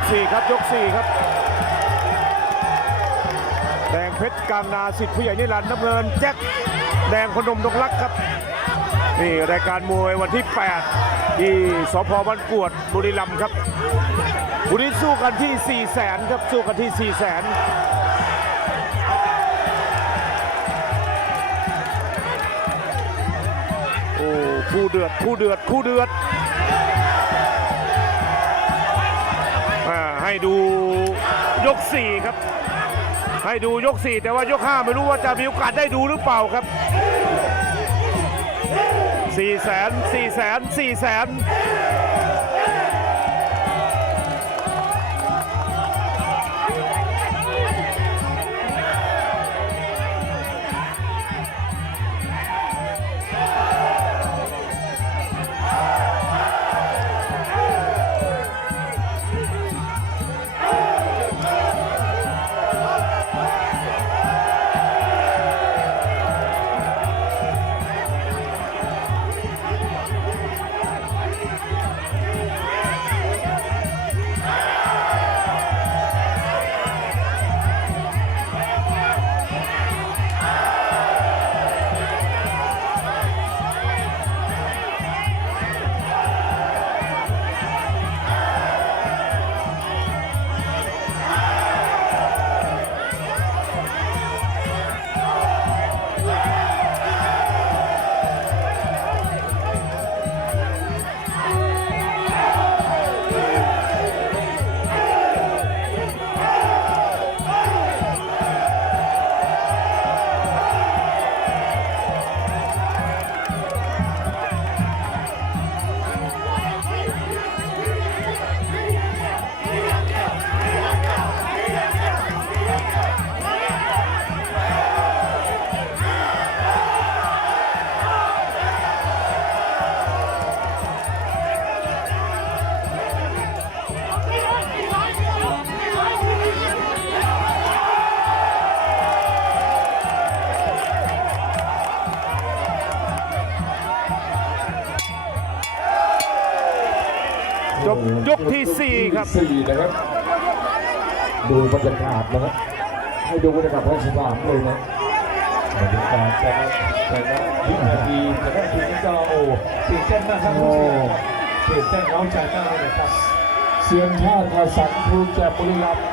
กสี่ครับยกสี่ครับ แดงเพชรกลางนาสิทธิ์ผู้ใหญ่นิรันดร์น้ำเงินแจ็คแดงพนมดงรักครับ นี่รายการมวยวันที่ 8 ที่สพบ้านกวดบุรีรัมย์ครับบุรีสู้กันที่ 4 0 0แสนครับสู้กันที่ 4 0 0แสนโอ้คู่เดือดคู่เดือดคู่เดือด ดูยก 4 ครับ ให้ดูยก 4 แต่ว่ายก 5 ไม่รู้ว่าจะมีโอกาสได้ดูหรือเปล่าครับ4แสน4แสน4แสน ที่ 4 ครับสี่นะครับ ดูบรรยากาศนะครับ ให้ดูบรรยากาศของสนามเลยนะบรรยากาศแต่ละแต่ละวินาทีแต่ละทีนี้ก็โอ้ตื่นเต้นมากครับโอ้ตื่นเต้นเร้าใจมากเลยนะครับเสียงชาติกสันภูแจกบุรีรัมย์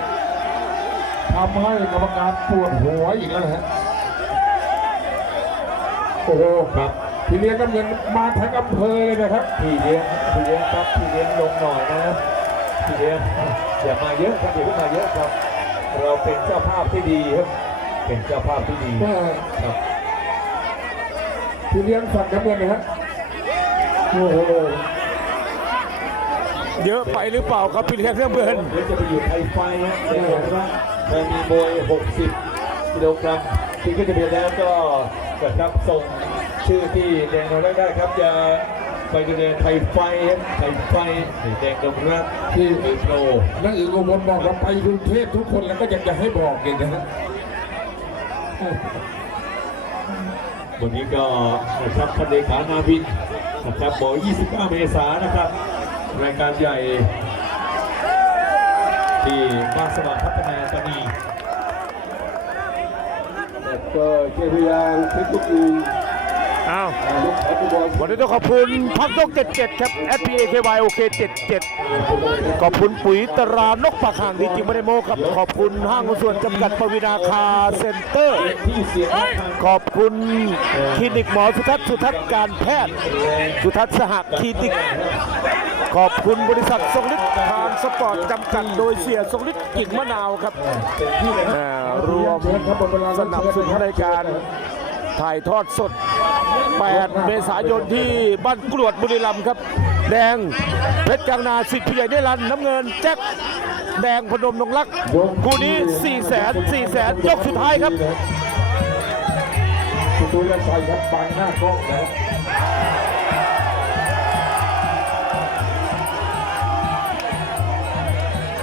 ทำให้กรรมการปวดหัวอีกแล้วนะฮะโอ้โหครับ ทีเลี้ยงน้ำเงินมาทั้งอำเภอเลยนะครับพี่เลี้ยง พี่เลี้ยงครับพี่เลี้ยงลงหน่อยนะพี่เลี้ยงอย่ามาเยอะครับอย่าเพิ่งมาเยอะครับ เราเป็นเจ้าภาพที่ดีครับ เป็นเจ้าภาพที่ดีแม่ครับทีเลี้ยงฝั่งน้ำเงินนะฮะโอ้โหเยอะไปหรือเปล่าครับพี่เลี้ยงน้ำเงินเดี๋ยวจะไปอยู่ไทยไฟนะเดี๋ยวผมว่าเรามีมวย60กิโลกรัมที่ก็จะเบียแล้วก็นะครับส่งชื่อที่แดงเราได้ครับจะ ไปดูแลไทยไฟครับไทยไฟแดงดงรักที่มือโปรนักอื่นอุบลบอกเราไปกรุงเทพทุกคนแล้วก็ยังจะให้บอกอีกนะฮะวันนี้ก็นะครับท่านเลขานาวินนะครับบอก29เมษายนนะครับ รายการใหญ่ ที่บ้านสว่างพัฒนาตานีก็เจ้าพยางเพชรบุรี อ้าววันนี้ต้องขอบคุณพักยก77 ครับ s p a k y OK 77ขอบคุณปุ๋ยตรานกปากห่างที่จริงไม่ได้โม้ครับ ขอบคุณห้างหุ้นส่วนจำกัดปวินาคาเซ็นเตอร์ ขอบคุณคลินิกหมอสุทัศน์สุทัศน์การแพทย์ สุทัศน์สหคลินิก ขอบคุณบริษัททรงฤทธิ์ทานสปอร์ตจำกัดโดยเสียทรงฤทธิ์กิ่งมะนาวครับรับอ่ารวมสนับสนุนรายการ ถ่ายทอดสด 8 เมษายนที่บ้านกรวดบุรีรัมย์ครับ แดงเพชรกลางนาสิทธิ์ผู้ใหญ่ได้รันน้ำเงินแจ็คแดงพนมนงรักคู่นี้ 4 แสน4แสนยกสุดท้ายครับคุณตุ้ยและชัยครับบังหน้ากล้องนะครับ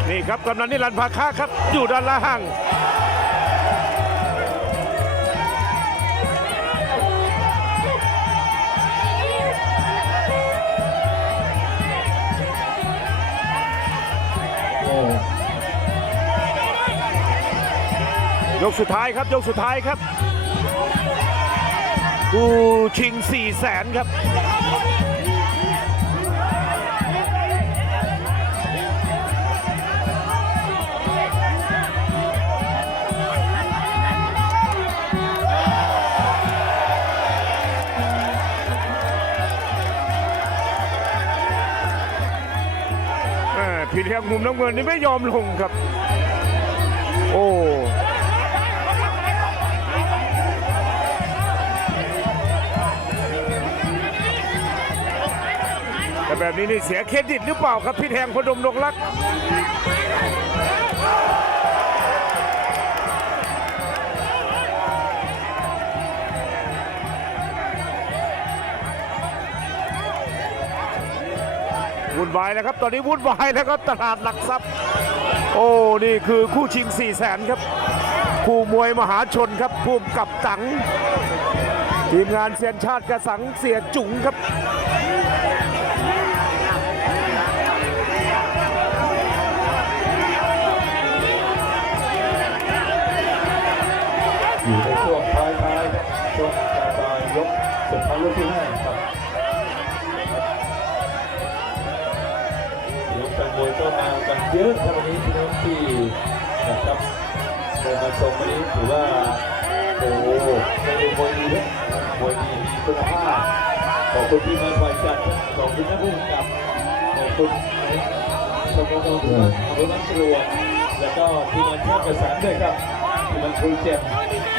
นี่ครับกำนันนิรันดร์ภาค่าครับ อยู่ด้านล่าง ยกสุดท้ายครับยกสุดท้ายครับผู้ชิง4 0 0แสนครับพี่เลี้ยงมุมน้ำเงินนี่ไม่ยอมลงครับ โอ้ แต่แบบนี้นี่เสียเครดิตหรือเปล่าครับพี่แทงพดมดงรักวุ่นวายแล้วครับ ตอนนี้วุ่นวายแล้วครับตลาดหลักทรัพย์ โอ้นี่คือคู่ชิง4 0 0แสนครับ คู่มวยมหาชนครับภูมิกับตังทีมงานเซียนชาติกระสังเสียจุ๋งครับ กันเยอะครับวันนี้พี่น้องที่นะครับเดินมาชมวันนี้ถือว่าโอ้โหไม่ได้มวยดีนะมวยดีมีคุณภาพขอบคุณที่มาคอยจัดขอบคุณนักผู้กำกับขอบคุณชมรมของอำเภอบ้านกรวดแล้วก็ทีมงานชาติกระสันด้วยครับทีมงานคุยเจ็บ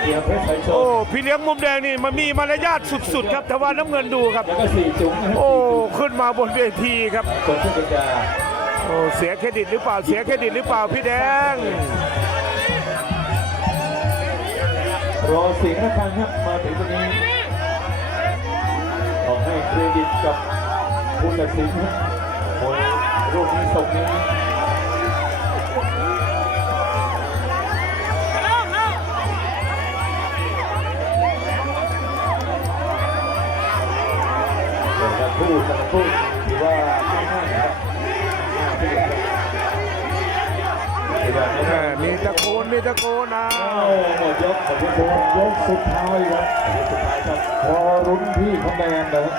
เดียร์เพชรสายชโอ้พี่เลี้ยงมุมแดงนี่มันมีมารยาทสุดๆ ครับแต่ว่าน้ำเงินดูครับแล้วก็สี่จุ๋งนะครับโอ้ขึ้นมาบนเวทีครับคนที่เป็น โอ้เสียเครดิตหรือเปล่าเสียเครดิตหรือเปล่าพี่แดง รอเสียงระฆังครับมาถึงตรงนี้ขอให้เครดิตกับคุณตัดสินครับมวยรูปนี้ส่งนี้ มีตะโกนมีตะโกนนะโอ้หมดยกหมดยกยกสุดท้ายครับสุดท้ายครับพอรุ้นที่คะแนนนะครับ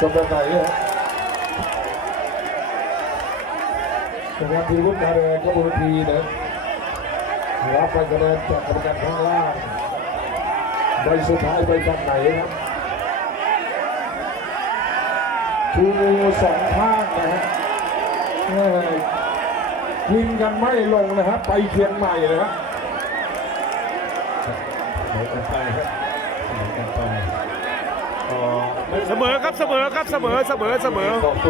จบแบบไหนเนี่ยจังหวะทีรุ่นคะแนนก็บนทีนะรับไปคะแนนจากกรรมการข้างล่างใบสุดท้ายไปฝั่งไหนครับชูสองข้าง นะฮะแม่ยิงกันไม่ลงนะครับ ไปเชียงใหม่นะครับเหมือนกันไปครับเหมือนกันไปอ๋อไม่เสมอครับเสมอครับเสมอเสมอเสมอขอบคุณ